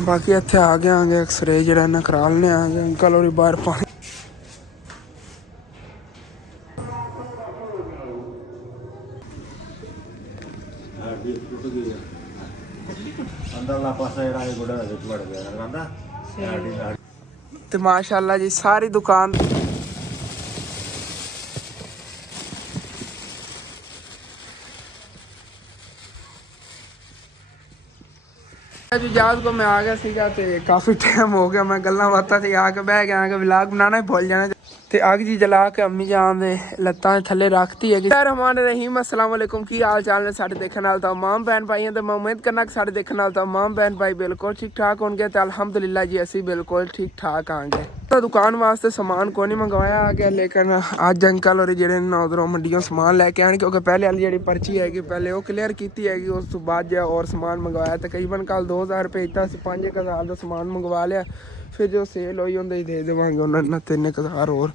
बाकी इत्थे आ गए आगे एक्सरे जरा ना करा लेने आ गए अंकल और बाहर पानी तो माशाल्लाह जी सारी दुकान जहाज को मैं आ गया सीगा ते काफी टाइम हो गया मैं गल्लां बातां ते आके बह गया कि व्लॉग बनाना ही भूल जाना ते अग जी जला के अम्मी जान दे लत्तां थल्ले रखती है रहमान रहीम अस्सलाम वालेकुम की हाल चाल ने साडे देखने वाले तमाम भैन भाइयों ते मैं उम्मीद करना कि साडे देखने वाले तमाम भैन भाई बिल्कुल ठीक ठाक होंगे ते अल्हम्दुलिल्लाह जी असी बिल्कुल ठीक ठाक आंगे तो दुकान वास्ते सामान को नहीं मंगवाया आ गया लेकिन अज अंकल और जेडे ना उधरों मंडियों समान लैके आने क्योंकि पहले वाली जी पर्ची हैगी पहले वो क्लीयर की हैगी उस तो बाद जो और समान मंगवाया तकरीबन कल 2000 रुपये दिता 5000 का समान मंगवा लिया फिर जो सेल हुई उन्हें दे देवांगे उन्होंने 3000 और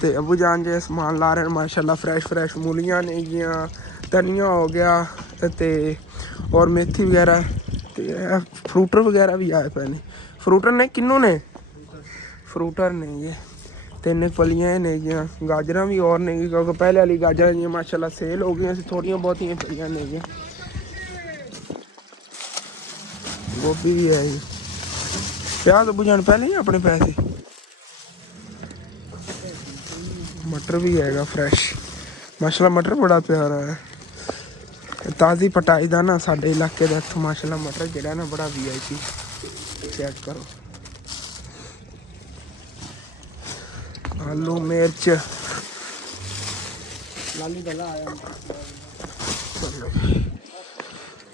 तो अबू जान जो समान ला रहे हैं माशाल्लाह फ्रैश मूलियां ने गियाँ धनिया हो गया तो और मेथी वगैरह तो फ्रूटर वगैरह भी आए पे ने फ्रूटर ने किन्नू ने फ्रूटर ने ये तीन फलियाँ ने गियाँ गाजर भी और ने क्योंकि पहले वाली गाजर जी माशाल्लाह सेल हो गई थोड़ियाँ बहुतियाँ पईयां ने गियाँ गोभी भी है जी प्याज अबू जान पहले ही अपने पैसे मटर भी हैगा फ्रैश माशाल्लाह मटर बड़ा प्यारा है ताज़ी पटाई का ना साडे इलाके का इत्थों माशाल्लाह मटर जोड़ा ना बड़ा VIP चेक करो आलू मिर्च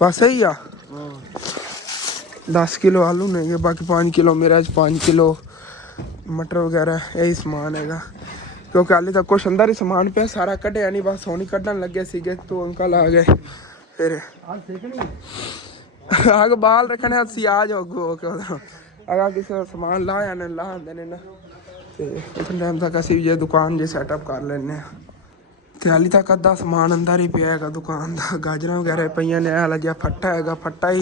बस यही आ 10 किलो आलू ने बाकी 5 किलो मिर्च 5 किलो मटर वगैरह यही समान है क्योंकि हाले तक कुछ अंदर ही समान पे सारा कढ़िया नहीं बस होनी कढ़न लगे सीगे तो अंकल आ गए फिर आग बाल रखने असी आ जाओ अगर किसी का समान लाया ने ला आते ने ना तो उस टाइम तक असी ये दुकान जो सैटअप कर लें तो हाली तक अद्धा समान अंदर ही पिया है दुकान का गाजर वगैरह पईयां ने हाल जिहा फट्टा है फट्टा ही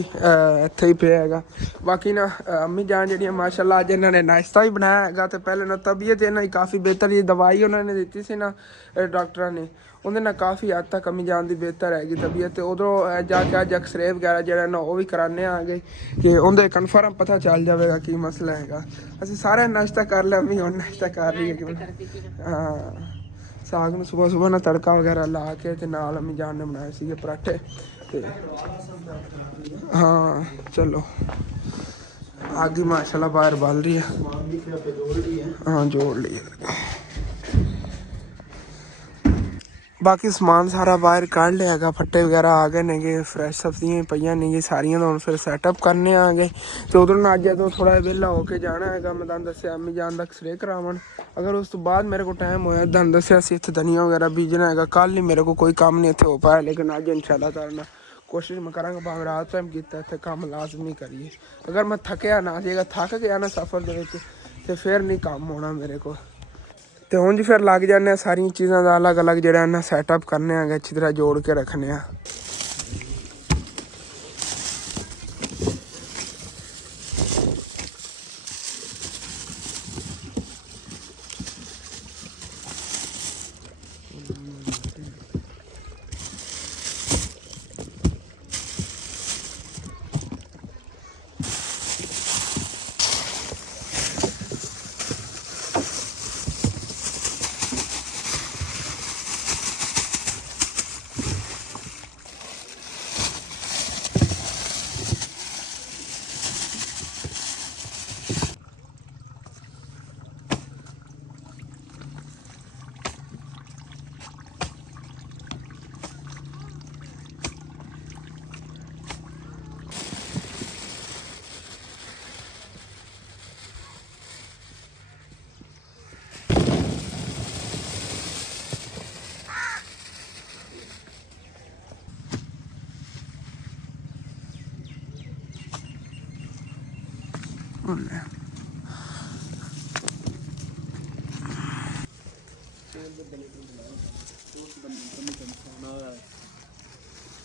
इत्थे ही पिया है बाकी ना अम्मी जान जी माशाल्लाह अज इन्होंने नाश्ता भी बनाया है तो पहले ना तबीयत इन्हों की काफ़ी बेहतर जी दवाई उन्होंने दी सी ना डॉक्टर ने उन्हें ना काफ़ी हद तक अम्मी जान की बेहतर हैगी तबीयत उधरों जाके अज एक्सरे वगैरह जो ना वो भी कराने आ गए कि उन्हें कन्फर्म पता चल जाएगा की मसला है असं सारे नाश्ता कर लिया अम्मी हम नाश्ता कर रही है हाँ साग में सुबह ना तड़का वगैरह ला के ते नाल अम्मी जान ने बनाए सी पराठे ते हाँ चलो आगे माशाल्लाह बाहर बल रही है हाँ जोड़ लिया बाकी समान सारा बाहर काढ़ लिया फट्टे वगैरह आ गए ने फ्रैश सब्जियां पईयां ने सारियां तो फिर सैटअप करने आ गए तो उधर ना अज तो थोड़ा वेला होके जाना है मैं तुम दसिया अम्मी जान का एक्सरे करावन अगर उस तो बाद मेरे को टाइम होया तुम दसिया इतने धनिया वगैरह बीजना है कल नहीं मेरे को कोई काम नहीं इतने हो पाया लेकिन अज इंशाल्लाह ताला कोशिश मैं करांगा भावें रात टाइम किया इतने काम लाजमी करिए अगर मैं थकया ना जेकर थक गया ना सफ़र के फिर नहीं काम होना मेरे को तो हूँ जी फिर लग जाने सारिया चीज़ों का अलग अलग जो सैटअप करने अच्छी तरह जोड़ के रखने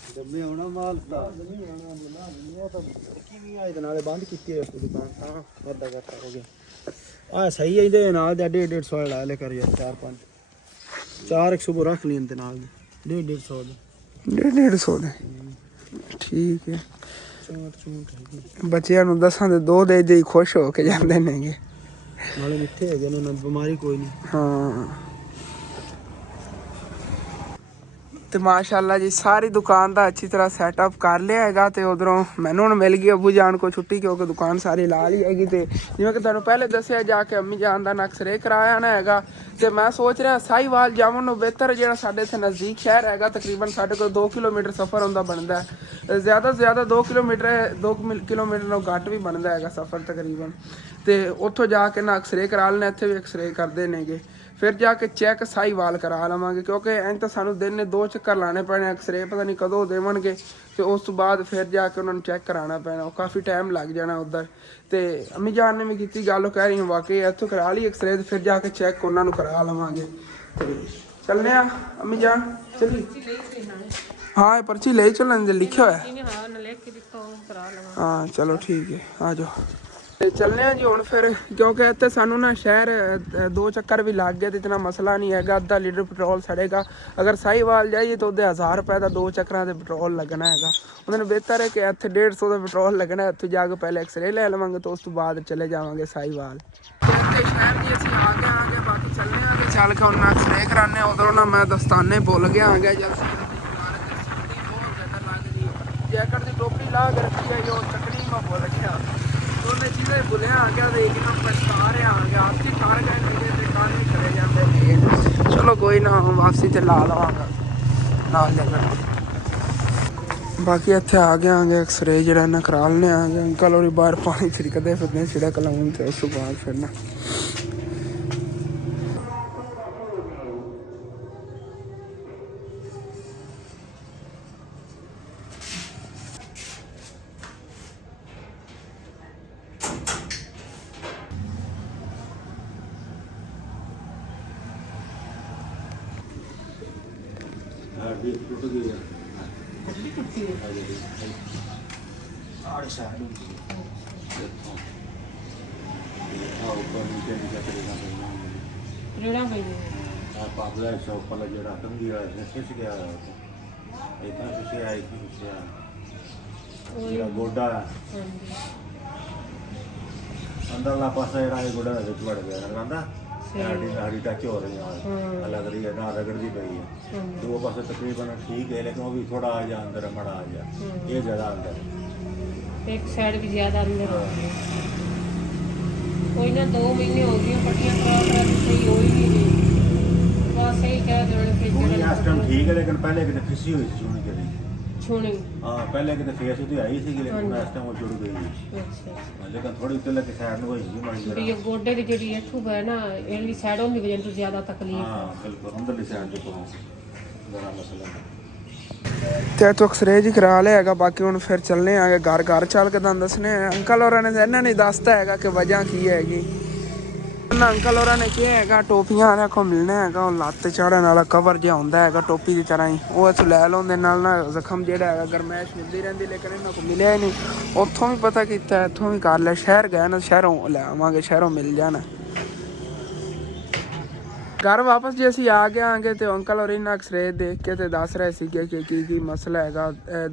ਜੰਮੇ ਆਉਣਾ ਮਾਲ ਦਾ ਨਹੀਂ ਆਉਣਾ ਬੋਲਾ ਇਹ ਤਾਂ ਕਿਵੇਂ ਆਏ ਨਾਲੇ ਬੰਦ ਕੀਤੀ ਹੈ ਦੁਕਾਨ ਤਾਂ ਵੱਡਾ ਘਾਟਾ ਹੋ ਗਿਆ ਆ ਸਹੀ ਹੈ ਇਹਦੇ ਨਾਲ ਦਾ 150 ਵਾਲਾ ਲੈ ਕਰ ਯਾਰ 4 100 ਰੱਖ ਲਈ ਇਹਦੇ ਨਾਲ 150 ਦੇ 150 ਦੇ ਠੀਕ ਹੈ ਬੱਚਿਆਂ ਨੂੰ ਦੱਸਾਂ ਤੇ ਦੋ ਦੇ ਦੇ ਖੁਸ਼ ਹੋ ਕੇ ਜਾਂਦੇ ਨੇਗੇ ਨਾਲੇ ਮਿੱਠੇ ਹੈਗੇ ਨੇ ਉਹਨਾਂ ਬਿਮਾਰੀ ਕੋਈ ਨਹੀਂ ਹਾਂ ਤੇ ਮਾਸ਼ਾਅੱਲਾ ਜੀ ਸਾਰੀ ਦੁਕਾਨ ਦਾ ਅੱਛੀ ਤਰ੍ਹਾਂ ਸੈਟਅਪ ਕਰ ਲਿਆ ਹੈਗਾ ਤੇ ਉਧਰੋਂ ਮੈਨੂੰ ਹੁਣ ਮਿਲ ਗਈ ਅਬੂ ਜਾਨ ਕੋ ਛੁੱਟੀ ਕਿਉਂਕਿ ਦੁਕਾਨ ਸਾਰੀ ਲਾ ਲਈ ਹੈਗੀ ਤੇ ਜਿਵੇਂ ਕਿ ਤੁਹਾਨੂੰ ਪਹਿਲੇ ਦੱਸਿਆ ਜਾ ਕੇ ਅੰਮੀ ਜਾਨ ਦਾ ਨਕਸਰੇ ਕਰਾਇਆ ਨਾ ਹੈਗਾ ਤੇ ਮੈਂ ਸੋਚ ਰਿਹਾ ਸਾਈਵਾਲ ਜਾਵਣ ਨੂੰ ਬਿਹਤਰ ਜਿਹੜਾ ਸਾਡੇ ਇੱਥੇ ਨਜ਼ਦੀਕ ਸ਼ਹਿਰ ਹੈਗਾ ਤਕਰੀਬਨ ਸਾਡੇ ਕੋਲ 2 ਕਿਲੋਮੀਟਰ ਸਫ਼ਰ ਹੁੰਦਾ ਬਣਦਾ ਹੈ ਜ਼ਿਆਦਾ ਤੋਂ ਜ਼ਿਆਦਾ 2 ਕਿਲੋਮੀਟਰ ਨੂੰ ਘੱਟ ਵੀ ਬਣਦਾ ਹੈਗਾ ਸਫ਼ਰ ਤਕਰੀਬਨ ਤੇ ਉੱਥੋਂ ਜਾ ਕੇ ਨਾ ਐਕਸਰੇ ਕਰਾ ਲੈਣਾ ਇੱਥੇ ਵੀ ਐਕਸਰੇ ਕਰਦੇ ਨੇਗੇ ਫਿਰ ਜਾ ਕੇ ਚੈੱਕ ਸਾਈਵਾਲ ਕਰਾ ਲਵਾਂਗੇ ਕਿਉਂਕਿ ਐਂ ਤਾਂ ਸਾਨੂੰ ਦਿਨ ਨੇ 2 ਚੱਕਰ ਲਾਣੇ ਪੈਣੇ ਐਕਸਰੇ ਪਤਾ ਨਹੀਂ ਕਦੋਂ ਦੇਵਣਗੇ ਤੇ ਉਸ ਤੋਂ ਬਾਅਦ ਫਿਰ ਜਾ ਕੇ ਉਹਨਾਂ ਨੂੰ ਚੈੱਕ ਕਰਾਉਣਾ ਪੈਣਾ ਉਹ ਕਾਫੀ ਟਾਈਮ ਲੱਗ ਜਾਣਾ ਉੱਧਰ ਤੇ ਅੰਮੀ ਜਾਨ ਨੇ ਵੀ ਕੀਤੀ ਗੱਲ ਉਹ ਕਹਿ ਰਹੀ ਵਾਕਈ ਇੱਥੋਂ ਕਰਾ ਲਈ ਐਕਸਰੇ ਤੇ ਫਿਰ ਜਾ ਕੇ ਚੈੱਕ ਉਹਨਾਂ ਨੂੰ ਕਰਾ ਲਵਾਂਗੇ ਤੇ ਚੱਲਦੇ ਆ ਅੰਮੀ ਜਾਨ ਚੱਲੀ ਹਾਂ ਇਹ ਪਰਚੀ ਲੈ ਚੱਲਣ ਦੇ ਲਿਖਿਆ ਹੋਇਆ ਹਾਂ ਚਲੋ ਠੀਕ ਹੈ ਆ ਜਾਓ ਤੇ ਚੱਲਦੇ ਆ ਜੀ ਹੁਣ ਫਿਰ ਕਿਉਂਕਿ ਇੱਥੇ ਸਾਨੂੰ ਨਾ ਸ਼ਹਿਰ 2 ਚੱਕਰ ਵੀ ਲੱਗ ਗਏ ਤੇ ਇਤਨਾ ਮਸਲਾ ਨਹੀਂ ਹੈਗਾ ਅੱਧਾ ਲੀਟਰ ਪੈਟਰੋਲ ਸੜੇਗਾ ਅਗਰ ਸਾਈਵਾਲ ਜਾਈਏ ਤਾਂ ਉਹਦੇ 1000 ਰੁਪਏ ਦਾ 2 ਚੱਕਰਾਂ ਦੇ ਪੈਟਰੋਲ ਲੱਗਣਾ ਹੈਗਾ ਉਹਨਾਂ ਨੂੰ ਬਿਹਤਰ ਹੈ ਕਿ ਇੱਥੇ 150 ਦਾ ਪੈਟਰੋਲ ਲੱਗਣਾ ਇੱਥੇ ਜਾ ਕੇ ਪਹਿਲੇ ਐਕਸਰੇ ਲੈ ਲਵਾਂਗੇ ਤਾਂ ਉਸ ਤੋਂ ਬਾਅਦ ਚਲੇ ਜਾਵਾਂਗੇ ਸਾਈਵਾਲ ਤੇ ਇੱਥੇ ਸ਼ਹਿਰ ਦੀ ਅਸੀਂ ਆ ਗਏ ਬਾਕੀ ਚੱਲਦੇ ਆਗੇ ਚੱਲ ਕੇ ਉਹਨਾਂ ਐਕਸਰੇ ਕਰਾਣੇ ਉਧਰੋਂ ਨਾ ਮੈਂ ਦਸਤਾਨੇ ਭੁੱਲ ਗਿਆ ਆ ਗਿਆ ਜਲਦੀ ਜੈਕਟ ਦੀ ਟੋਪੀ ਲਾ ਕੇ ਰੱਖੀ ਹੈ ਉਹ ਚੱਕਣੀ ਮੈਂ ਭੁੱਲ ਗਿਆ ਉਹਨੇ ਚੀਜ਼ਾਂ ਭੁੱਲਿਆ ਆ ਗਿਆ ਦੇਖ ਨਾ ਪਛਤਾ ਰਿਹਾ ਆ ਗਿਆ ਆਪੀ ਠਾਰ ਗਏ ਨੇ ਤੇ ਕੰਨ ਨਹੀਂ ਖੜੇ ਜਾਂਦੇ ਨੇ ਚਲੋ ਕੋਈ ਨਾ ਵਾਪਸੀ ਤੇ ਲਾ ਲਵਾਂਗਾ ਨਾਲ ਜਗ੍ਹਾ ਬਾਕੀ ਇੱਥੇ ਆ ਗਏ ਆਂਗੇ ਐਕਸਰੇ ਜਿਹੜਾ ਨਾ ਕਰਾ ਲੈਣੇ ਆਂਗੇ ਅੰਕਲ ਹੋਰੀ ਬਾਹਰ ਪਾਣੀ ਛਿੜਕਦੇ ਫਿਰਦੇ ਛਿੜਕ ਲਾਉਣ ਤੇ ਉਸ ਤੋਂ ਬਾਅਦ ਫਿਰ ਨਾ टूट गई है और साइड रेड़ा भाई पागला शॉप वाला जेड़ा तुम दिया खिस गया इतना खुशी आई थी मेरा गोडा अंदरला पासा जेड़ा गोडा विच वड़ गया लगा हरी टच हो रही है लग रही है ना रगड़ती पई है तो वो पास तकरीबन ठीक है लेकिन वो भी थोड़ा आ जा अंदर मड़ा आ जा ये ज्यादा अंदर एक साइड भी ज्यादा अंदर हो गई कोई ना 2 महीने हो गए पट्टियां करा सही हो ही नहीं बस सही कह देने फिर इस टाइम ठीक है लेकिन पहले कितने फिसी हुई थी सुनी करी छुनी हां पहले कितने फेस उते आई थी लेकिन इस टाइम वो जुड़ गई अच्छा लेकिन थोड़ी उते लगे साइड में हुई मारी जरा ये गोडे की जेडी एठू है ना एली साइडों की वजह से ज्यादा तकलीफ हां बिल्कुल अंदरली साइड पे जरा मसला ਤੇ ਇੱਥੋਂ ਐਕਸਰੇ ਜੀ ਕਰਾ ਲਿਆ ਹੈਗਾ ਬਾਕੀ ਹੁਣ ਫਿਰ ਚੱਲਨੇ ਆਗੇ ਘਰ ਚੱਲ ਕੇ ਤੁਹਾਨੂੰ ਦੱਸਣੇ ਅੰਕਲ ਹੋਰਾਂ ਨੇ ਇਹਨਾਂ ਨੇ ਦੱਸਤਾ ਹੈਗਾ ਕਿ ਵਜ੍ਹਾ ਕੀ ਹੈਗੀ ਉਹਨਾਂ ਅੰਕਲ ਹੋਰਾਂ ਨੇ ਕਿਹਾ ਹੈਗਾ ਟੋਪੀਆਂ ਵਾਲਿਆਂ ਕੋਲ ਮਿਲਣਾ ਹੈਗਾ ਉਹ ਲੱਤ ਚੜਨ ਵਾਲਾ ਕਵਰ ਜਿਹਾ ਹੁੰਦਾ ਹੈਗਾ ਟੋਪੀ ਦੀ ਤਰ੍ਹਾਂ ਹੀ ਉਹ ਇੱਥੋਂ ਲੈ ਲਾਉਂਦੇ ਨਾਲ ਨਾ ਜ਼ਖਮ ਜਿਹੜਾ ਹੈਗਾ ਗਰਮੈਸ਼ ਮਿਲਦੀ ਰਹਿੰਦੀ ਲੇਕਿਨ ਇਹਨਾਂ ਕੋਲ ਮਿਲਿਆ ਹੀ ਨਹੀਂ ਉੱਥੋਂ ਵੀ ਪਤਾ ਕੀਤਾ ਇੱਥੋਂ ਵੀ ਕਰ ਲਿਆ ਸ਼ਹਿਰ ਗਏ ਨਾ ਸ਼ਹਿਰੋਂ ਲੈ ਆਵਾਂਗੇ ਸ਼ਹਿਰੋਂ ਮਿਲ ਜਾਣਾ घर वापस जे ਅਸੀਂ ਆ ਗਏ ਆਂਗੇ ਤੇ ਅੰਕਲ ਔਰ ਇਹਨਾਂ ਐਕਸਰੇ ਦੇਖ ਕੇ ਤੇ ਦੱਸ ਰਹੇ ਸੀਗੇ ਕਿ ਕੀ ਮਸਲਾ ਹੈਗਾ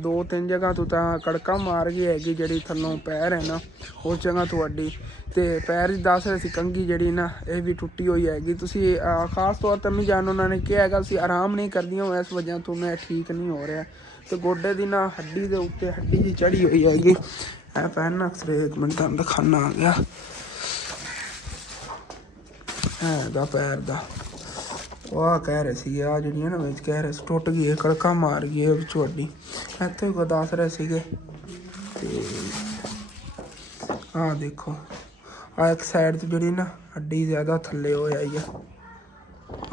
2-3 ਜਗ੍ਹਾ ਤੋਂ ਤਾਂ ਕੜਕਾ ਮਾਰ ਗਈ ਹੈਗੀ ਜਿਹੜੀ ਥੱਲੋਂ ਪੈਰ ਹੈ ਨਾ ਉਸ ਜਗ੍ਹਾ ਤੋਂ ਅੱਡੀ ਤੇ ਪੈਰ ਦੀ ਦੱਸ ਰਹੇ ਸੀ ਕੰਗੀ ਜਿਹੜੀ ਨਾ ਇਹ ਵੀ ਟੁੱਟੀ ਹੋਈ ਹੈਗੀ ਤੁਸੀਂ ਖਾਸ ਤੌਰ ਤੇ ਮੈਂ ਜਾਣ ਉਹਨਾਂ ਨੇ ਕਿਹਾ ਹੈਗਾ ਅਸੀਂ ਆਰਾਮ ਨਹੀਂ ਕਰਦੀਆਂ ਇਸ ਵਜ੍ਹਾ ਤੋਂ ਮੈਂ ਠੀਕ ਨਹੀਂ ਹੋ ਰਿਹਾ ਤੇ ਗੋਡੇ ਦੀ ਨਾ ਹੱਡੀ ਦੇ ਉੱਤੇ ਹੱਡੀ ਜੀ ਚੜੀ ਹੋਈ ਹੈਗੀ ਇਹ ਪੈਰ ਨਾ ਐਕਸਰੇ ਇੱਕ ਮਿੰਟ ਤੁਹਾਨੂੰ ਦਿਖਾਣਾ ਆ ਗਿਆ ਦਾ ਪੈਰ ਦਾ ਉਹ ਕਹਿ ਰਹੇ ਸੀਗੇ ਆ ਜਿਹੜੀਆਂ ਨਾ ਵਿੱਚ ਕਹਿ ਰਹੇ ਸੀ ਟੁੱਟ ਗਈ ਹੈ ਕੜਕਾ ਮਾਰ ਗਈ ਹੈ ਵਿੱਚੋਂ ਅੱਡੀ ਇੱਥੇ ਕੋ ਦੱਸ ਰਹੇ ਸੀਗੇ ਤੇ ਆਹ ਦੇਖੋ ਆ ਇੱਕ ਸਾਈਡ ਤੇ ਜਿਹੜੀ ਨਾ ਅੱਡੀ ਜ਼ਿਆਦਾ ਥੱਲੇ ਹੋ ਆਈ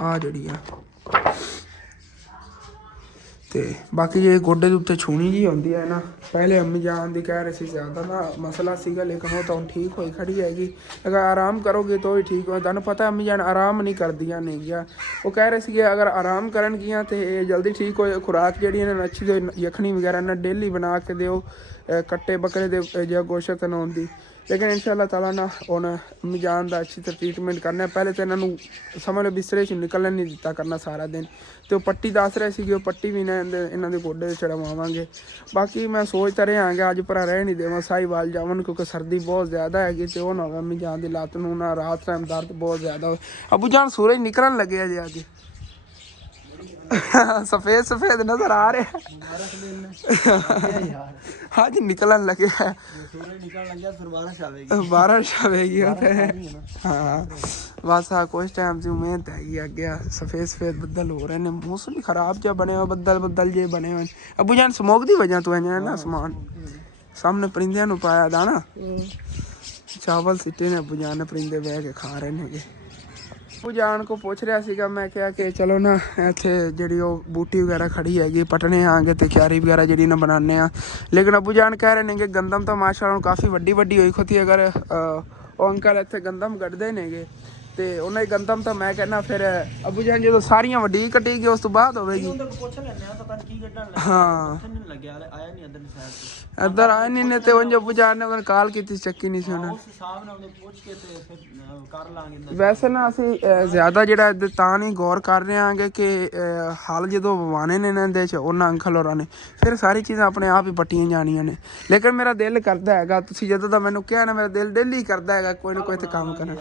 ਆ ਜਿਹੜੀ ਆ ਤੇ ਬਾਕੀ ਜੇ ਗੋਡੇ ਦੇ ਉੱਤੇ ਛੂਣੀ ਜੀ ਹੁੰਦੀ ਹੈ ਨਾ, ਪਹਿਲੇ ਅੰਮੀ ਜਾਨ ਦੀ ਕਹਿ ਰਹੇ ਸੀ ਜ਼ਿਆਦਾ ਨਾ ਮਸਲਾ ਸੀਗਾ, ਲੇਕਿਨ ਉਹ ਤਾਂ ਹੁਣ ਠੀਕ ਹੋਈ ਖੜੀ ਹੈਗੀ। ਅਗਰ ਆਰਾਮ ਕਰੋਗੇ ਤਾਂ ਵੀ ਠੀਕ ਹੋ। ਤੁਹਾਨੂੰ ਪਤਾ ਅੰਮੀ ਜਾਨ ਆਰਾਮ ਨਹੀਂ ਕਰਦੀਆਂ ਨਹੀਂ ਗਿਆ। ਉਹ ਕਹਿ ਰਹੇ ਸੀਗੇ ਅਗਰ ਆਰਾਮ ਕਰਨਗੀਆਂ ਤੇ ਇਹ ਜਲਦੀ ਠੀਕ ਹੋਏ। ਖੁਰਾਕ ਜਿਹੜੀ ਇਹਨਾਂ ਨੂੰ ਅੱਛੀ ਦਿਓ, ਯਖਣੀ ਵਗੈਰਾ ਨਾ ਡੇਲੀ ਬਣਾ ਕੇ ਦਿਓ, ਕੱਟੇ ਬੱਕਰੇ ਦੇ ਜਾਂ ਗੋਸ਼ਤ ਨਾ ਹੁੰਦੀ। ਲੇਕਿਨ ਇਨਸ਼ਾ ਅੱਲਾਹ ਤਾਲਾ ਨਾ ਹੁਣ ਅੰਮੀ ਜਾਨ ਦਾ ਅੱਛੀ ਤਰ੍ਹਾਂ ਟ੍ਰੀਟਮੈਂਟ ਕਰਨਾ। ਪਹਿਲੇ ਤਾਂ ਇਹਨਾਂ ਨੂੰ ਸਮਝ ਲਓ ਬਿਸਤਰੇ 'ਚ ਨਿਕਲਣ ਨਹੀਂ ਦਿੱਤਾ ਕਰਨਾ ਸਾਰਾ ਦਿਨ, ਤੇ ਉਹ ਪੱਟੀ ਦੱਸ ਰਹੇ ਸੀਗੇ, ਉਹ ਪੱਟੀ ਵੀ ਨਾ ਇਹਨਾਂ ਦੇ ਗੋਡੇ 'ਤੇ ਚੜਵਾਵਾਂਗੇ। ਬਾਕੀ ਮੈਂ ਸੋਚ ਤਾਂ ਰਿਹਾ ਕਿ ਅੱਜ ਭਰਾ ਰਹਿ ਨਹੀਂ ਦੇਵਾਂ, ਸਾਹੀਵਾਲ ਜਾਵਨ, ਕਿਉਂਕਿ ਸਰਦੀ ਬਹੁਤ ਜ਼ਿਆਦਾ ਹੈਗੀ ਤੇ ਉਹ ਨਾ ਹੋਵੇ ਅੰਮੀ ਜਾਨ ਦੀ ਲੱਤ ਨੂੰ ਨਾ ਰਾਤ ਟਾਈਮ ਦਰਦ ਬਹੁਤ ਜ਼ਿਆਦਾ ਹੋਵੇ। ਅਬੂ ਜਾਨ ਸੂਰਜ ਨਿਕਲਣ ਲੱਗਿਆ ਜੀ ਅੱਜ ਸਫेद सफेद नजर आ रहे हैं आज निकलन लगे है, बारिश आवेगी। हाँ बस कुछ टाइम से उम्मीद है अगे सफेद सफेद बदल हो रहे हैं, मौसम भी खराब जा बने हुए, बदल जे बने हुए। अबू जान स्मोक की वजह तो है ना समान सामने परिंदे पाया दाना चावल सिटे ने अबू जान ने परिंदे बह के खा रहे हैं। अबू जान को पूछ रहा सीगा मैं क्या कि चलो ना इत्थे जिहड़ी ओह बूटी वगैरह खड़ी हैगी पटने आंगे ते क्यारी वगैरह जिहड़ी ना बनाने आ। लेकिन अबू जान कह रहे ने कि गंदम तो माशाअल्लाह काफ़ी वड्डी वड्डी होई खोती। अगर ओह अंकल इत्थे गंदम कड्ढदे नेगे ते उन्हें गंदम तो मैं कहना फिर अबू जान जो सारियां वड्डी कट्टेगी उस तो बाद होवेगी। हाँ इधर आए नहीं ने ते उंज अबू जान ने उन्हें कॉल की चक्की नहीं सी उन्हें। वैसे ना ਅਸੀਂ ਜ਼ਿਆਦਾ ਜਿਹੜਾ ਤਾਂ ਨਹੀਂ ਗੌਰ ਕਰ ਰਹੇ ਆਂਗੇ ਕਿ ਹਲ ਜਦੋਂ ਵਵਾਣੇ ਨੇ ਇਹਨਾਂ ਦੇ 'ਚ ਉਹਨਾਂ ਅੰਕਲ ਹੋਰਾਂ ਨੇ ਫਿਰ ਸਾਰੀ ਚੀਜ਼ਾਂ ਆਪਣੇ ਆਪ ਹੀ ਪੱਟੀਆਂ ਜਾਣੀਆਂ ਨੇ। ਲੇਕਿਨ ਮੇਰਾ ਦਿਲ ਕਰਦਾ ਹੈਗਾ, ਤੁਸੀਂ ਜਦੋਂ ਦਾ ਮੈਨੂੰ ਕਿਹਾ ਨਾ ਮੇਰਾ ਦਿਲ ਡੇਲੀ ਕਰਦਾ ਹੈਗਾ ਕੋਈ ਨਾ ਕੋਈ ਤੇ ਕੰਮ ਕਰਨਾ।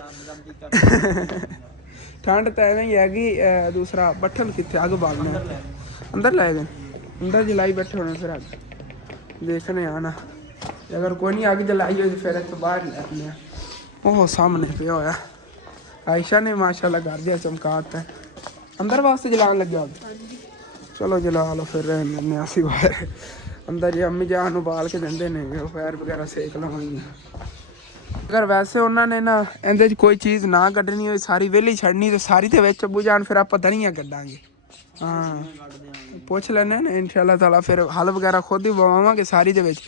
ਠੰਡ ਤਾਂ ਐਵੇਂ ਹੀ ਹੈਗੀ। ਦੂਸਰਾ ਬੱਠਲ ਕਿੱਥੇ ਅੱਗ ਬਾਲਣਾ ਅੰਦਰ ਲੈ ਗਏ, ਅੰਦਰ ਜਲਾਈ ਬੈਠੇ ਹੋਣੇ ਫਿਰ ਅੱਗ ਦੇਖਣੇ ਆ ਨਾ। ਅਗਰ ਕੋਈ ਨਹੀਂ ਅੱਗ ਜਲਾਈ ਹੋਈ ਫਿਰ ਇੱਥੇ ਬਾਹਰ ਲੈ ਆਉਂਦੇ ਆ। ਉਹ ਸਾਹਮਣੇ ਪਿਆ ਹੋਇਆ आयशा ने माशाल्लाह कर दिया चमकाता है। अंदर वास्ते जलान लग जाओ, चलो जला लो फिर रहने असी बाहर अंदर। जी अम्मी जान बाल के देंदे ने पैर वगैरह सेक लवांगी। अगर वैसे उन्होंने ना इहदे च कोई चीज़ ना कड्ढनी होई सारी वेली छड़नी तो सारी ते विच अबू जान फिर आप धनिया कड्डांगे। हाँ पुछ लैने ना इंशाअल्लाह ताला फिर हल वगैरह खुद ही बवावांगे सारी दे विच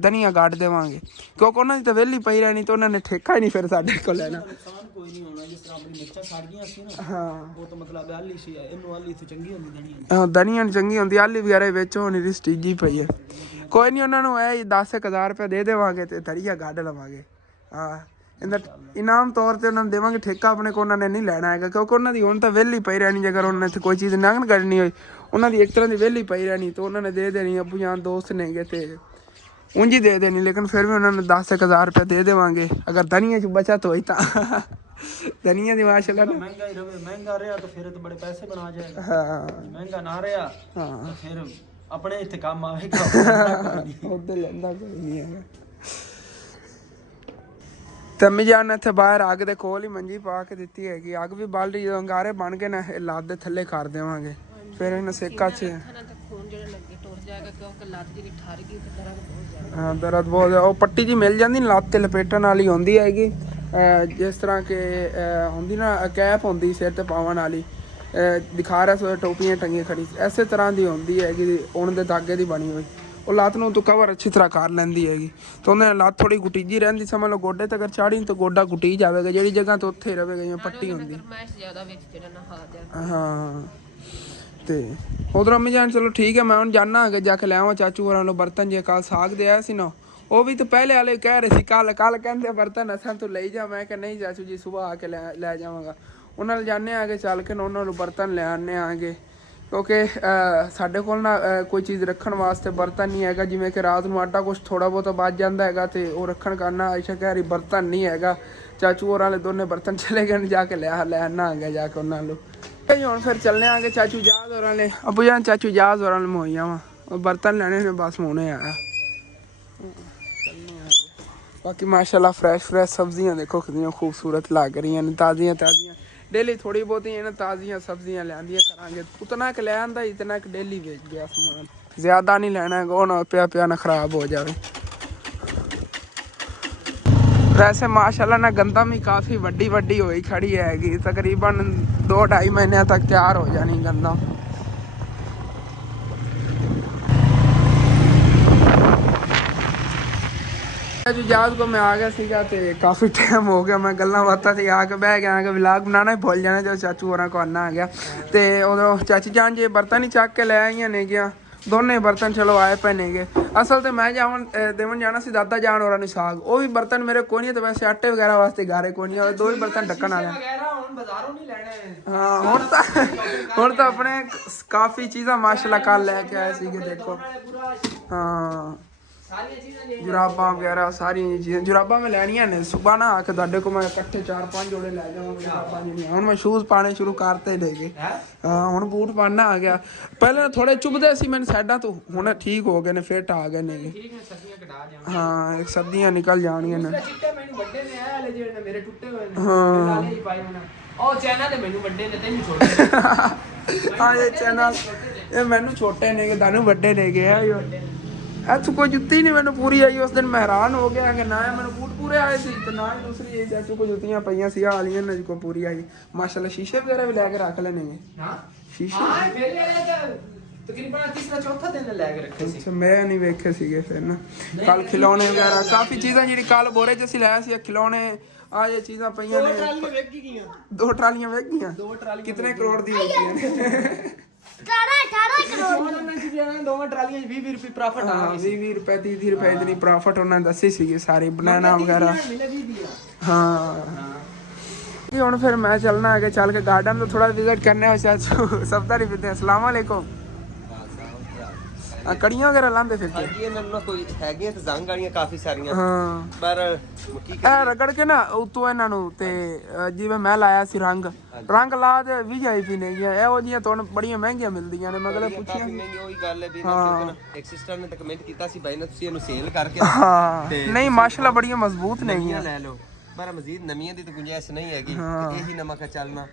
धनिया गड्ढ देवांगे क्योंकि उन्होंने तो वेली पई रहनी तो उन्होंने ठेका ही नहीं फिर साडे को लेना। हाँ धनिया चंगी होंदी आली वगैरह विच होनी रिस्टीजी पई है। कोई नहीं उन्होंने 10,000 रुपये दे देवांगे ते धनिया गड्ढ लवांगे। हाँ इनाम तौर पर उन्होंने देवांगे, ठेका अपने को उन्होंने नहीं लैना है क्योंकि उन्होंने हुण तो वेली पई रहनी। अगर उन्होंने इत्थे कोई चीज़ ना करनी होई उन्होंने एक तरह की वेली पई रहनी तो उन्होंने दे देनी। अबू जान दोस्त ने गए तो ਉਂਝ ਹੀ ਦੇ ਦੇਣੀ, लेकिन फिर भी उन्होंने 10,000 रुपये दे देवांगे अगर धनिया च बचत होई तो। धनिया दी माशाल्लाह ना महंगा ही रहे, महंगा रहा तो फिर तो बड़े पैसे बना जाएगा। हाँ महंगा ना रहा तो फिर अपने इत्थे काम आवेगा उधर लेंदा कोई नहीं है। ते अम्मी जान ने इत्थे बाहर अग दे कोल ही मंजी पा के दित्ती हैगी। अग भी बाल रही अंगारे बन के ना लाद दे थल्ले कर देवांगे फिर इन्हें सेका च। हाँ दर्द बहुत है। ਉਹ ਪੱਟੀ ਜੀ ਮਿਲ ਜਾਂਦੀ ਲੱਤ ਤੇ ਲਪੇਟਣ ਵਾਲੀ ਹੁੰਦੀ ਹੈਗੀ, ਜਿਸ ਤਰ੍ਹਾਂ ਕਿ ਹੁੰਦੀ ਨਾ ਕੈਪ ਹੁੰਦੀ ਸਿਰ ਤੇ ਪਾਉਣ ਵਾਲੀ, ਦਿਖਾ ਰਿਹਾ ਸੋ ਟੋਪੀਆਂ ਟੰਗੀਆਂ ਖੜੀ ਐਸੇ ਤਰ੍ਹਾਂ ਦੀ ਹੁੰਦੀ ਹੈਗੀ, ਉਣ ਦੇ ਧਾਗੇ ਦੀ ਬਣੀ ਹੋਈ। ਉਹ ਲੱਤ ਨੂੰ ਤੂੰ ਕਵਰ ਅੱਛੀ ਤਰ੍ਹਾਂ ਕਰ ਲੈਂਦੀ ਹੈਗੀ ਤੇ ਉਹਨੇ ਲੱਤ ਥੋੜੀ ਗੁਟੀਜੀ ਰਹਿੰਦੀ। ਸਮਝ ਲਓ ਗੋਡੇ ਤੱਕ ਚਾੜੀ ਤਾਂ ਗੋਡਾ ਗੁਟੀ ਜਾਵੇਗਾ, ਜਿਹੜੀ ਜਗ੍ਹਾ ਤੋਂ ਉੱਥੇ ਰਹੇਗਾ ਜਿਵੇਂ ਪੱਟੀ ਹੁੰਦੀ। ਹਾਂ ਤੇ ਉਧਰ अम्मी जान चलो ठीक है मैं हूँ जाना आगे जाके ले आवा चाचू होरां नूं बर्तन जे कल साग दे आया सी ना वो भी तो पहले वाले कह रहे सी कल कहते बर्तन असां तू ले जा। मैं कहा नहीं चाचू जी सुबह आके ले जावांगा। उन्होंने जाने आगे चल के ना उन्होंने बर्तन ले आने आगे क्योंकि साडे कोल ना कोई चीज़ रखण वास्ते बर्तन नहीं हैगा। जिवें कि रात नूं आटा कुछ थोड़ा बहुत बच जाता है तो वो रखण करना। आयशा कह रही बर्तन नहीं हैगा। चाचू होरां वाले दोने बर्तन चले गए जाके ले आना आगे जाके उन्होंने ਹੁਣ ਫਿਰ ਚੱਲਨੇ ਆਂਗੇ ਚਾਚੂ ਜਾਜ਼ ਹੋਰਾਂ ਲੈ। ਅਬੂ ਜਾਨ ਚਾਚੂ ਜਾਜ਼ ਹੋਰਾਂ ਲੈ ਮੋਈਆਂ ਵਾ ਉਹ ਬਰਤਨ ਲੈਣੇ ਨੇ ਬਸ ਹੁਣੇ ਆਇਆ। ਬਾਕੀ ਮਾਸ਼ਾਅੱਲਾ ਫਰੈਸ਼ ਸਬਜ਼ੀਆਂ ਦੇਖੋ ਕਿੰਨੀਆਂ ਖੂਬਸੂਰਤ ਲੱਗ ਰਹੀਆਂ ਨੇ, ਤਾਜ਼ੀਆਂ डेली थोड़ी बहुत ही ताज़ियाँ सब्जियाँ लिया करांगे। उतना क ले आंदा इतना क डेली बेच गया सामान, ज़्यादा नहीं लेना है वो ना पिया ना ख़राब हो जाए। वैसे माशाल्लाह ना गंदम ही काफ़ी वड्डी हुई खड़ी हैगी, तकरीबन 2-2.5 महीने तक तैयार हो जानी गंदम। ਅੱਜ ਯਾਦ ਕੋ ਮੈਂ ਆ ਗਿਆ ਸੀਗਾ ਤੇ ਕਾਫੀ ਟਾਈਮ ਹੋ ਗਿਆ, ਮੈਂ ਗੱਲਾਂ ਬਾਤਾਂ ਤੇ ਆ ਕੇ ਬਹਿ ਗਿਆ ਕਿ ਵਲੌਗ ਬਣਾਉਣਾ ਹੀ ਭੁੱਲ ਜਾਣਾ ਜਦੋਂ ਚਾਚੂ ਹੋਰਾਂ ਕੋ ਆਉਣਾ ਆ ਗਿਆ। ਤੇ ਉਦੋਂ ਚਾਚੀ ਜਾਨ ਜੇ ਬਰਤਨ ਹੀ ਚੱਕ ਕੇ ਲੈ ਆਈਆਂ ਨੇ ਗਿਆ, ਦੋਨੇ ਬਰਤਨ ਚਲੋ ਆਏ ਪਏ ਨੇਗੇ। ਅਸਲ ਤੇ ਮੈਂ ਦੇਵਨ ਜਾਣਾ ਸੀ ਦਾਦਾ ਜਾਨ ਹੋਰਾਂ ਨੂੰ ਸਾਗ, ਉਹ ਵੀ ਬਰਤਨ ਮੇਰੇ ਕੋਈ ਨਹੀਂ, ਤੇ ਵੈਸੇ ਆਟੇ ਵਗੈਰਾ ਵਾਸਤੇ ਗਾਰੇ ਕੋਈ ਨਹੀਂ, ਦੋ ਹੀ ਬਰਤਨ ਢੱਕਣ ਵਾਲੇ। ਹਾਂ ਹੁਣ ਤਾਂ ਆਪਣੇ ਕਾਫੀ ਚੀਜ਼ਾਂ ਮਾਸ਼ਾਅੱਲਾ ਕੱਲ ਲੈ ਕੇ ਆਏ ਸੀਗੇ, ਦੇਖੋ। ਹਾਂ जुराबा वगैरह सारी चीज़ें जुराबा में लैनियां ने, सुबह ना आके तुहाडे को मैं इकट्ठे 4-5 जोड़े लै जावांगा जुराबा जिहड़ियां। हुण मैं शूज़ पाने शुरू करते नेगे, हाँ हुण बूट पाना आ गया। पहले थोड़े चुभदे सी मैनूं साइडां तो, हुण ठीक हो गए ने, फिट आ गए नेगे। हाँ एक सर्दियां निकल जाणियां ने। हाँ ये चैनल ये मैनू छोटे नेगे, तानू वड्डे नेगे। ਇੱਥੋਂ ਕੋਈ ਜੁੱਤੀ ਨਹੀਂ ਮੈਨੂੰ ਪੂਰੀ ਆਈ ਉਸ ਦਿਨ, ਮੈਂ ਹੈਰਾਨ ਹੋ ਗਿਆ ਕਿ ਨਾ ਮੈਨੂੰ ਬੂਟ ਪੂਰੇ ਆਏ ਸੀ ਤੇ ਨਾ ਹੀ ਦੂਸਰੀ ਇਹ ਚਾਚੂ ਕੋ ਜੁੱਤੀਆਂ ਪਈਆਂ ਸੀ ਆਲੀਆਂ ਨੇ ਕੋ ਪੂਰੀ ਆਈ। ਮਾਸ਼ਾਅੱਲਾ ਸ਼ੀਸ਼ੇ ਵਗੈਰਾ ਵੀ ਲੈ ਕੇ ਰੱਖ ਲੈਣੇ ਨੇ। ਹਾਂ ਸ਼ੀਸ਼ੇ ਤਕਰੀਬਨ ਤੀਸਰਾ ਚੌਥਾ ਦਿਨ ਲੈ ਕੇ ਰੱਖੇ ਸੀ। ਮੈਂ ਨਹੀਂ ਵੇਖੇ ਸੀਗੇ ਫਿਰ ਨਾ। ਕੱਲ ਖਿਲੌਣੇ ਵਗੈਰਾ ਕਾਫੀ ਚੀਜ਼ਾਂ ਜਿਹੜੀ ਕੱਲ ਬੋਰੇ 'ਚ ਅਸੀਂ ਲਾਇਆ ਸੀ ਖਿਲੌਣੇ, ਆ ਇਹ ਚੀਜ਼ਾਂ ਪਈਆਂ ਨੇ। 2 ਟਰਾਲੀਆਂ ਵੇਚ ਗਈਆਂ। 2 ਟਰਾਲੀਆਂ ਵੇਚ ਗਈਆਂ। 2 ਟਰਾਲੀਆਂ ਕਿੰਨੇ ਕਰੋੜ ਦੀ ਹੋਈਆਂ ਨੇ? 18 ਕਰੋੜ। ਦੋਵਾਂ ਟਰਾਲੀਆਂ 20 ਰੁਪਏ ਪ੍ਰੋਫਿਟ ਆ ਗਿਆ। 20 ਰੁਪਏ 30 ਰੁਪਏ ਇਤਨੀ ਪ੍ਰੋਫਿਟ ਉਹਨਾਂ ਨੇ ਦੱਸੀ ਸੀਗੀ ਸਾਰੀ ਬਨਾਨਾ ਵਗੈਰਾ। ਹਾਂ ਕਿ ਹੁਣ ਫਿਰ ਮੈਂ ਚੱਲਣਾ ਹੈ, ਚੱਲ ਕੇ ਗਾਰਡਨ ਤੋਂ ਥੋੜਾ ਵਿਜ਼ਿਟ ਕਰਨਾ ਹੈ। ਚਾਚੂ ਸਬਦਾਰੀ ਫਿਰਦੇ। अस्सलाम वालेकुम। ਕੜੀਆਂ ਵਗੈਰਾ ਲਾਂਦੇ ਫਿਰ ਹਾਂਜੀ ਇਹਨਾਂ ਨੂੰ ਕੋਈ ਹੈਗੀਆਂ ਤੇ ਜ਼ੰਗ ਵਾਲੀਆਂ ਕਾਫੀ ਸਾਰੀਆਂ। ਹਾਂ ਪਰ ਕੀ ਇਹ ਰਗੜ ਕੇ ਨਾ ਉਤੋਂ ਇਹਨਾਂ ਨੂੰ ਤੇ ਜਿਵੇਂ ਮੈਂ ਲਾਇਆ ਸੀ ਰੰਗ ਲਾ ਤੇ VIP ਨੇ ਗਿਆ। ਇਹੋ ਜਿਹੀਆਂ ਤੁਹਾਨੂੰ ਬੜੀਆਂ ਮਹਿੰਗੀਆਂ ਮਿਲਦੀਆਂ ਨੇ, ਮਗਰ ਪੁੱਛੀਆਂ ਮਹਿੰਗੀ ਉਹੀ ਗੱਲ ਹੈ ਵੀ ਨਾ ਇੱਕ ਸਿਸਟਰ ਨੇ ਤਾਂ ਕਮੈਂਟ ਕੀਤਾ ਸੀ ਭਾਈ ਨਾ ਤੁਸੀਂ ਇਹਨੂੰ ਸੇਲ ਕਰਕੇ। ਹਾਂ ਨਹੀਂ ਮਾਸ਼ਾਅੱਲਾ ਬੜੀਆਂ ਮਜ਼ਬੂਤ ਨੇ ਗੀਆਂ, ਲੈ ਲਓ। ਪਰ ਮਜ਼ੀਦ ਨਵੀਆਂ ਦੀ ਤਾਂ ਗੁੰਜਾਇਸ਼ ਨਹੀਂ ਹੈਗੀ। ਇਹੀ ਨਮਕ ਚੱਲਣਾ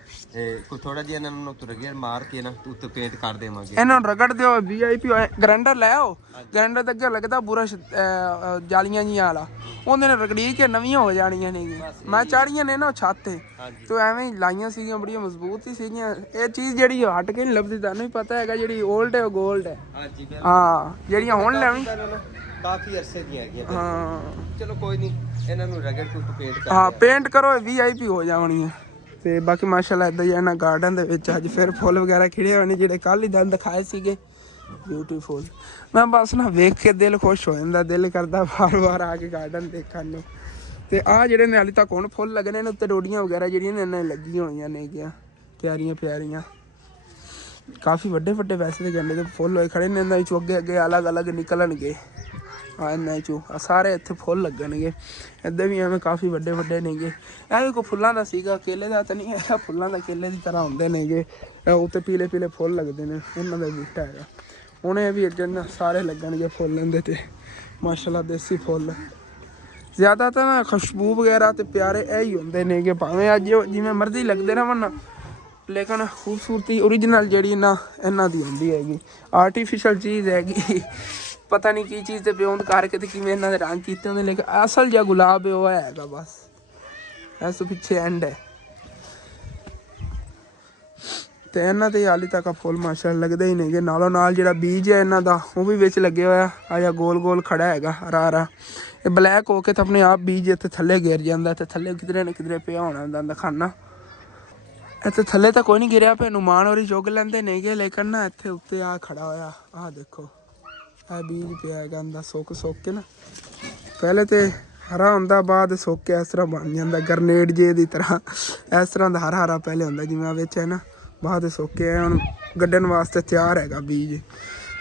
ਕੋਈ ਥੋੜਾ ਜਿਹਾ ਇਹਨਾਂ ਨੂੰ ਰਗੜ ਮਾਰ ਕੇ ਨਾ ਉੱਤੇ ਪੇਂਟ ਕਰ ਦੇਵਾਂਗੇ। ਇਹਨਾਂ ਨੂੰ ਰਗੜ ਦਿਓ VIP ਗ੍ਰਾਈਂਡਰ ਲੈ ਆਓ। ਗ੍ਰਾਈਂਡਰ ਤੇ ਅੱਗੇ ਲੱਗਦਾ ਪੂਰਾ ਜਾਲੀਆਂ ਜੀਆਂ ਵਾਲਾ, ਉਹਦੇ ਨਾਲ ਰਗੜੀ ਕੇ ਨਵੀਆਂ ਹੋ ਜਾਣੀਆਂ ਨੇ। ਮੈਂ ਚਾੜੀਆਂ ਨੇ ਨਾ ਛੱਤ ਤੇ ਤੋ ਐਵੇਂ ਹੀ ਲਾਈਆਂ ਸੀਗੀਆਂ, ਬੜੀਆਂ ਮਜ਼ਬੂਤ ਹੀ ਸੀਗੀਆਂ। ਇਹ ਚੀਜ਼ ਜਿਹੜੀ ਹਟ ਕੇ ਨਹੀਂ ਲੱਭਦੀ, ਤੁਹਾਨੂੰ ਵੀ ਪਤਾ ਹੈਗਾ ਜਿਹੜੀ 올ਡ ਹੈ ਉਹ ਗੋਲਡ ਹੈ। ਹਾਂ ਜਿਹੜੀਆਂ ਹੁਣ ਲੈਵੀਂ ਕਾਫੀ ਅਰਸੇ ਦੀਆਂ ਹੈਗੀਆਂ। ਹਾਂ ਚਲੋ ਕੋਈ ਨਹੀਂ ਇਹਨਾਂ ਨੂੰ ਰਗੜ ਕੇ ਪੇਂਟ ਕਰ। ਹਾਂ ਪੇਂਟ ਕਰੋ VIP ਹੋ ਜਾਣੀਆਂ। ਤੇ ਬਾਕੀ ਮਾਸ਼ਾਅੱਲਾ ਇਦਾਂ ਹੀ ਇਹਨਾਂ ਗਾਰਡਨ ਦੇ ਵਿੱਚ ਅੱਜ ਫਿਰ ਫੁੱਲ ਵਗੈਰਾ ਖਿੜੇ ਹੋਏ ਨੇ ਜਿਹੜੇ ਕੱਲ ਹੀ ਦਿਨ ਦਿਖਾਏ ਸੀਗੇ। ਬਿਊਟੀਫੁਲ। ਮੈਂ ਬਸ ਨਾ ਵੇਖ ਕੇ ਦਿਲ ਖੁਸ਼ ਹੋ ਜਾਂਦਾ, ਦਿਲ ਕਰਦਾ ਵਾਰ-ਵਾਰ ਆ ਕੇ ਗਾਰਡਨ ਦੇਖਣ ਨੂੰ। ਤੇ ਆਹ ਜਿਹੜੇ ਨੇ ਹਾਲੇ ਤੱਕ ਹੁਣ ਫੁੱਲ ਲੱਗਣੇ ਨੇ ਉੱਤੇ ਡੋਡੀਆਂ ਵਗੈਰਾ ਜਿਹੜੀਆਂ ਨੇ ਇਹਨਾਂ ਲੱਗੀਆਂ ਹੋਈਆਂ ਨੇ ਗਿਆ ਪਿਆਰੀਆਂ। ਕਾਫੀ ਵੱਡੇ ਵੈਸੇ ਤੇ ਗੰਡੇ ਦੇ ਫੁੱਲ ਹੋਏ ਖੜੇ ਨੇ, ਇਹਨਾਂ ਵਿੱਚੋਂ ਅੱਗੇ ਅਲੱਗ ਨਿਕਲਣਗੇ। ਆ ਇਹਨਾਂ ਚੋਂ ਸਾਰੇ ਇੱਥੇ ਫੁੱਲ ਲੱਗਣਗੇ। ਇੱਦਾਂ ਵੀ ਐਵੇਂ ਕਾਫੀ ਵੱਡੇ ਨੇਗੇ। ਇਹ ਵੀ ਕੋਈ ਫੁੱਲਾਂ ਦਾ ਸੀਗਾ, ਕੇਲੇ ਦਾ ਤਾਂ ਨਹੀਂ ਹੈਗਾ। ਫੁੱਲਾਂ ਦਾ ਕੇਲੇ ਦੀ ਤਰ੍ਹਾਂ ਹੁੰਦੇ ਨੇਗੇ। ਉੱਤੇ ਪੀਲੇ ਫੁੱਲ ਲੱਗਦੇ ਨੇ, ਉਹਨਾਂ ਦਾ ਬੂਟਾ ਹੈਗਾ। ਹੁਣ ਇਹ ਵੀ ਅੱਗੇ ਨਾ ਸਾਰੇ ਲੱਗਣਗੇ ਫੁੱਲ ਇਹਦੇ ਤੇ ਮਾਸ਼ਾਅੱਲਾ। ਦੇਸੀ ਫੁੱਲ ਜ਼ਿਆਦਾ ਤਾਂ ਨਾ ਖੁਸ਼ਬੂ ਵਗੈਰਾ ਤੇ ਪਿਆਰੇ ਇਹ ਹੀ ਹੁੰਦੇ ਨੇਗੇ, ਭਾਵੇਂ ਅੱਜ ਜਿਵੇਂ ਮਰਜ਼ੀ ਲੱਗਦੇ ਰਹਿਣ, ਲੇਕਿਨ ਖੂਬਸੂਰਤੀ ਓਰੀਜਨਲ ਜਿਹੜੀ ਨਾ ਇਹਨਾਂ ਦੀ ਹੁੰਦੀ ਹੈਗੀ। ਆਰਟੀਫਿਸ਼ਲ ਚੀਜ਼ ਹੈਗੀ, ਪਤਾ ਨਹੀਂ ਕੀ ਚੀਜ਼ ਤੇ ਬਿਉਂਦ ਕਰਕੇ ਤੇ ਕਿਵੇਂ ਇਹਨਾਂ ਦੇ ਰੰਗ ਕੀਤੇ ਹੁੰਦੇ, ਲੇਕਿਨ ਅਸਲ ਜਿਹਾ ਗੁਲਾਬ ਉਹ ਹੈਗਾ ਬਸ। ਇਸ ਤੋਂ ਪਿੱਛੇ ਐਂਡ ਹੈ। ਤੇ ਇਹਨਾਂ ਤੇ ਹਾਲੇ ਤੱਕ ਫੁੱਲ ਮਾਸ਼ਾਅੱਲਾ ਲੱਗਦੇ ਹੀ ਨੇਗੇ। ਨਾਲੋਂ ਨਾਲ ਜਿਹੜਾ ਬੀਜ ਹੈ ਇਹਨਾਂ ਦਾ ਉਹ ਵੀ ਵਿੱਚ ਲੱਗੇ ਹੋਇਆ। ਆ ਜਾਂ ਗੋਲ ਖੜਾ ਹੈਗਾ ਹਰਾ। ਇਹ ਬਲੈਕ ਹੋ ਕੇ ਤਾਂ ਆਪਣੇ ਆਪ ਬੀਜ ਇੱਥੇ ਥੱਲੇ ਗਿਰ ਜਾਂਦਾ। ਤੇ ਥੱਲੇ ਕਿਧਰੇ ਨਾ ਕਿਧਰੇ ਪਿਆ ਹੋਣਾ ਹੁੰਦਾ ਦਿਖਾਣਾ। ਇੱਥੇ ਥੱਲੇ ਤਾਂ ਕੋਈ ਨਹੀਂ ਗਿਰਿਆ ਪਿਆ, ਨੂਮਾਨ ਹੋਰੀ ਚੁੱਕ ਲੈਂਦੇ ਨੇਗੇ, ਲੇਕਿਨ ਨਾ ਇੱਥੇ ਉੱਤੇ ਆ ਖੜਾ ਹੋਇਆ। ਆਹ ਦੇਖੋ ਇਹ ਬੀਜ ਪਿਆ ਹੈਗਾ ਅੰਦਰ ਸੁੱਕ ਕੇ ਨਾ। ਪਹਿਲੇ ਤੇ ਹਰਾ ਹੁੰਦਾ, ਬਾਅਦ ਸੁੱਕ ਕੇ ਇਸ ਤਰ੍ਹਾਂ ਬਣ ਜਾਂਦਾ ਗਰਨੇਡ ਜੇ ਦੀ ਤਰ੍ਹਾਂ। ਇਸ ਤਰ੍ਹਾਂ ਦਾ ਹਰਾ ਪਹਿਲੇ ਹੁੰਦਾ ਜਿਵੇਂ ਵਿੱਚ ਹੈ ਨਾ, ਬਾਅਦ ਸੁੱਕ ਕੇ ਹੁਣ ਗੱਡਣ ਵਾਸਤੇ ਤਿਆਰ ਹੈਗਾ ਬੀਜ।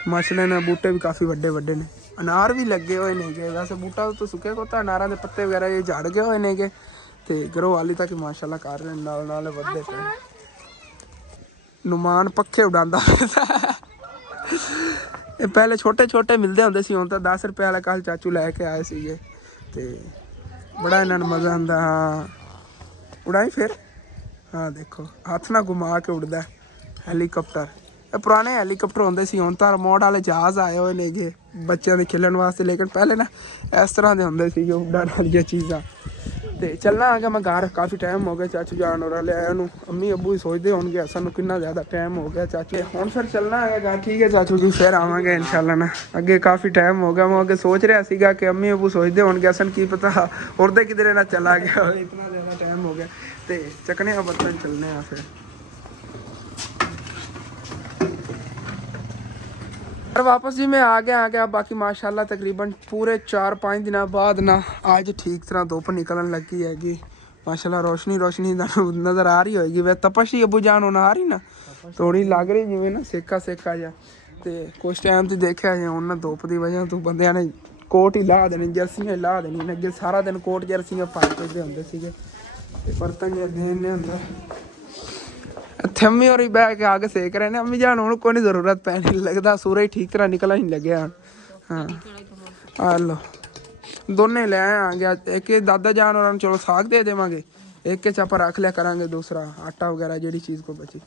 ਮਾਸ਼ਾਅੱਲਾ ਇਹਨਾਂ ਬੂਟੇ ਵੀ ਕਾਫੀ ਵੱਡੇ ਨੇ। ਅਨਾਰ ਵੀ ਲੱਗੇ ਹੋਏ ਨੇਗੇ। ਵੈਸੇ ਬੂਟਾ ਤੋਂ ਸੁੱਕੇ ਕੋਤਾ, ਅਨਾਰਾਂ ਦੇ ਪੱਤੇ ਵਗੈਰਾ ਇਹ ਝੜ ਗਏ ਹੋਏ ਨੇਗੇ। ਤੇ ਗਰੋ ਹਾਲੀ ਤੱਕ ਮਾਸ਼ਾਅੱਲਾ ਕਰ ਰਹੇ ਨਾਲ ਵੱਧਦੇ ਪਏ। ਨੂਮਾਨ ਪੱਖੇ ਉਡਾਉਂਦਾ ਇਹ ਪਹਿਲੇ ਛੋਟੇ ਮਿਲਦੇ ਹੁੰਦੇ ਸੀ, ਹੁਣ ਤਾਂ 10 ਰੁਪਏ ਵਾਲਾ ਕੱਲ ਚਾਚੂ ਲੈ ਕੇ ਆਏ ਸੀਗੇ। ਤੇ ਬੜਾ ਇਹਨਾਂ ਨੂੰ ਮਜ਼ਾ ਆਉਂਦਾ। ਹਾਂ ਉਡਾਈ ਫਿਰ। ਹਾਂ ਦੇਖੋ ਹੱਥ ਨਾਲ ਘੁਮਾ ਕੇ ਉੱਡਦਾ ਹੈਲੀਕਾਪਟਰ। ਇਹ ਪੁਰਾਣੇ ਹੈਲੀਕਾਪਟਰ ਹੁੰਦੇ ਸੀ, ਹੁਣ ਤਾਂ ਰਿਮੋਟ ਵਾਲੇ ਜਹਾਜ਼ ਆਏ ਹੋਏ ਨੇਗੇ ਬੱਚਿਆਂ ਦੇ ਖੇਲਣ ਵਾਸਤੇ, ਲੇਕਿਨ ਪਹਿਲੇ ਨਾ ਇਸ ਤਰ੍ਹਾਂ ਦੇ ਹੁੰਦੇ ਸੀਗੇ ਉੱਡਣ ਵਾਲੀਆਂ ਚੀਜ਼ਾਂ। ਤੇ ਚੱਲਣਾ ਆ ਗਿਆ ਮੈਂ ਘਰ। ਕਾਫੀ ਟਾਈਮ ਹੋ ਗਿਆ ਚਾਚੂ ਜਾਣ ਹੋਰ ਲਿਆਇਆ ਉਹਨੂੰ। ਅੰਮੀ ਅੱਬੂ ਹੀ ਸੋਚਦੇ ਹੋਣਗੇ ਸਾਨੂੰ ਕਿੰਨਾ ਜ਼ਿਆਦਾ ਟਾਈਮ ਹੋ ਗਿਆ ਚਾਚੂ। ਹੁਣ ਫਿਰ ਚੱਲਣਾ ਆ ਗਿਆ ਘਰ। ਠੀਕ ਹੈ ਚਾਚੂ ਜੀ, ਫਿਰ ਆਵਾਂਗੇ ਇਨਸ਼ਾਅੱਲਾ ਨਾ। ਅੱਗੇ ਕਾਫੀ ਟਾਈਮ ਹੋ ਗਿਆ, ਮੈਂ ਅੱਗੇ ਸੋਚ ਰਿਹਾ ਸੀਗਾ ਕਿ ਅੰਮੀ ਅੱਬੂ ਸੋਚਦੇ ਹੋਣਗੇ ਸਾਨੂੰ ਕੀ ਪਤਾ ਉਰਦੇ ਕਿਧਰੇ ਨਾ ਚਲਾ ਗਿਆ ਹੋਵੇ, ਇਤਨਾ ਜ਼ਿਆਦਾ ਟਾਈਮ ਹੋ ਗਿਆ। ਤੇ ਚੱਕਣੇ ਆ ਬਰਤਨ, ਚੱਲਨੇ ਆ ਫਿਰ वापस जी। मैं आ गया बाकी माशाल्लाह तकरीबन पूरे 4-5 दिनों बाद ना आज ठीक तरह धुप निकलन लगी हैगी माशाल्लाह। रोशनी नज़र आ रही होगी। वे तपश ही अबू जान होना आ रही ना, थोड़ी लग रही जिमें ना सेका जा। तो कुछ टाइम तो देखा है उन्हें धुप की वजह तो बंद ने कोट ही ला देनी, जर्सियां ला देनी। अगे सारा दिन कोट जर्सियां पाए पे होंगे सीगे। बर्तन देने अंदर इत्थे अम्मी और बह के आग सेक रहे हैं। अम्मी जान हूँ कोई जरूरत पै नहीं लगता, सूरज ठीक तरह निकला नहीं लगे। हाँ आ लो दोने ले आए आ गया। एक दादा जान और चलो साग दे देवांगे, एक के चापा रख लिया करांगे, दूसरा आटा वगैरह जी चीज़ को बची।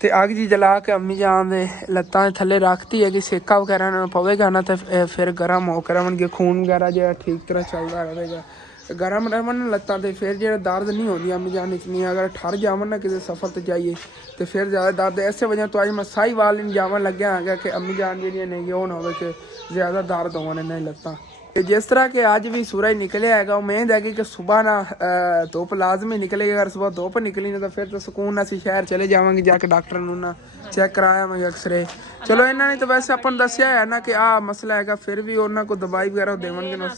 तो अग जी जला के अम्मी जान दे लत्तां थले रखती है कि सेका वगैरह ना पवेगा ना तो फिर गर्म होकर आउणगे, खून वगैरह जो ठीक तरह चलता रहेगा। गर्म रहन लत्तां ते फिर जो दर्द नहीं होती अम्मी जान इतनी। अगर ठर जावन ना किसी सफ़र ते जाइए तो फिर ज़्यादा दर्द। इस वजह तो अज मैं साहीवाल नहीं जावन लग्या है कि अम्मी जान जी नहीं हो ना हो कि ज़्यादा दर्द होवन इन्हें लत्तां। जिस तरह के आज भी सूरज निकले है, उम्मीद है कि सुबह ना धुप लाजमी निकलेगी। अगर सुबह धुप निकली ना तो फिर तो सुकून असी शहर चले जावांगे, जाके डॉक्टर ना चेक करावांगे एक्सरे। चलो इन्होंने तो वैसे अपन दसिया है ना कि आ मसला है, फिर भी उन्होंने को दवाई वगैरह देवणगे ना।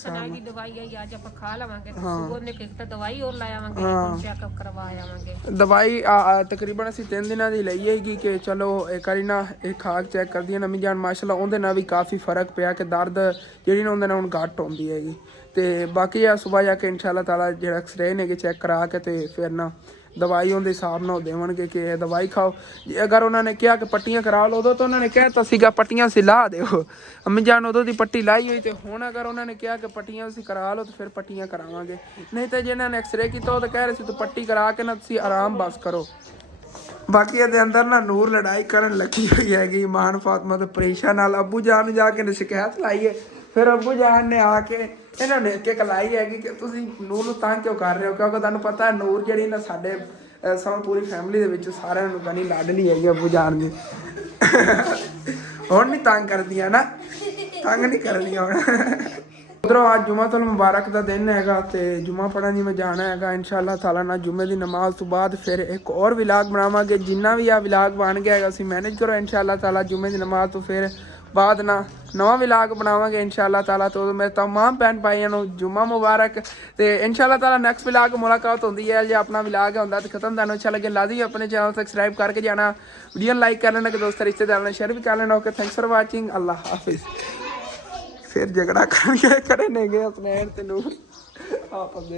दवाई तकरीबन असी 3 दिनों की लई हैगी कि चलो एक बारी ना एक खाक चेक कर दी अम्मी जान माशाल्लाह। उहदे नाल भी काफ़ी फर्क पिया कि दर्द जी ना उहदे नाल हुण घट होंदी हैगी। तो बाकी आ सुबह जाके इंशाअल्लाह ताला जो एक्सरे ने चेक करा के तो फिर ना दवाई उनके हिसाब नाल देवणगे कि दवाई खाओ। अगर उन्होंने कहा कि पट्टियां करा लो, उदों तो उन्होंने कहता सीगा पट्टियां सी ला दो अम्मी जान, उदों दी पट्टी लाई हुई। तो हुण अगर उन्होंने कहा कि पट्टियां सी करा लो तो फिर पट्टियां करावांगे। नहीं तो जिन्होंने एक्सरे किया तो कह रहे थे तो पट्टी करा के ना तुसीं आराम बस करो। बाकी ये अंदर ना नूर लड़ाई करन लगी हुई हैगी ईमान फातिमा तो परेशान नाल। अबू जान जाके शिकायत लाई है। फिर अबू जान ने आके इन्होंने एक लाई हैगी कि तुसीं नूर नूं तंग क्यों कर रहे हो, क्योंकि तुहानूं पता है नूर जिहड़ी ना साडे सब पूरी फैमिली दे विच सारिਆਂ ਨੂੰ गनी लाडली हैगी अबू जान दी। हुण नहीं तंग करदियां ना, तंग नहीं करदियां हुण। उधरों आज जुम्मतुल मुबारक का दिन हैगा तो जुम्मा पढ़न मैं जाना हैगा इंशाअल्लाह ताला ना। जुम्मे की नमाज तो बाद फिर एक और विलाग बनावांगे। जिन्ना भी आ विलाग बन गया हैगा उसी मैनेज करो इंशाअल्लाह ताला। जुम्मे की नमाज तो फिर बाद ना नवा विलाग बनावांगे इंशाअल्लाह ताला। तो मैं तमाम भैन भाइयों को जुम्मा मुबारक। तो इंशाअल्लाह ताला नैक्सट विलाग मुलाकात होती है। जो अपना विलाग होता तो खत्म थानू अच्छा लगे लाजी अपने चैनल सब्सक्राइब करके जाना, वीडियो लाइक कर लेना कि दोस्त रिश्तेदार ने शेयर भी कर लेना। ओके थैंक्स फॉर वाचिंग, अल्लाह हाफिज़। फिर झगड़ा कर करे नहीं गए अपने नूर आपस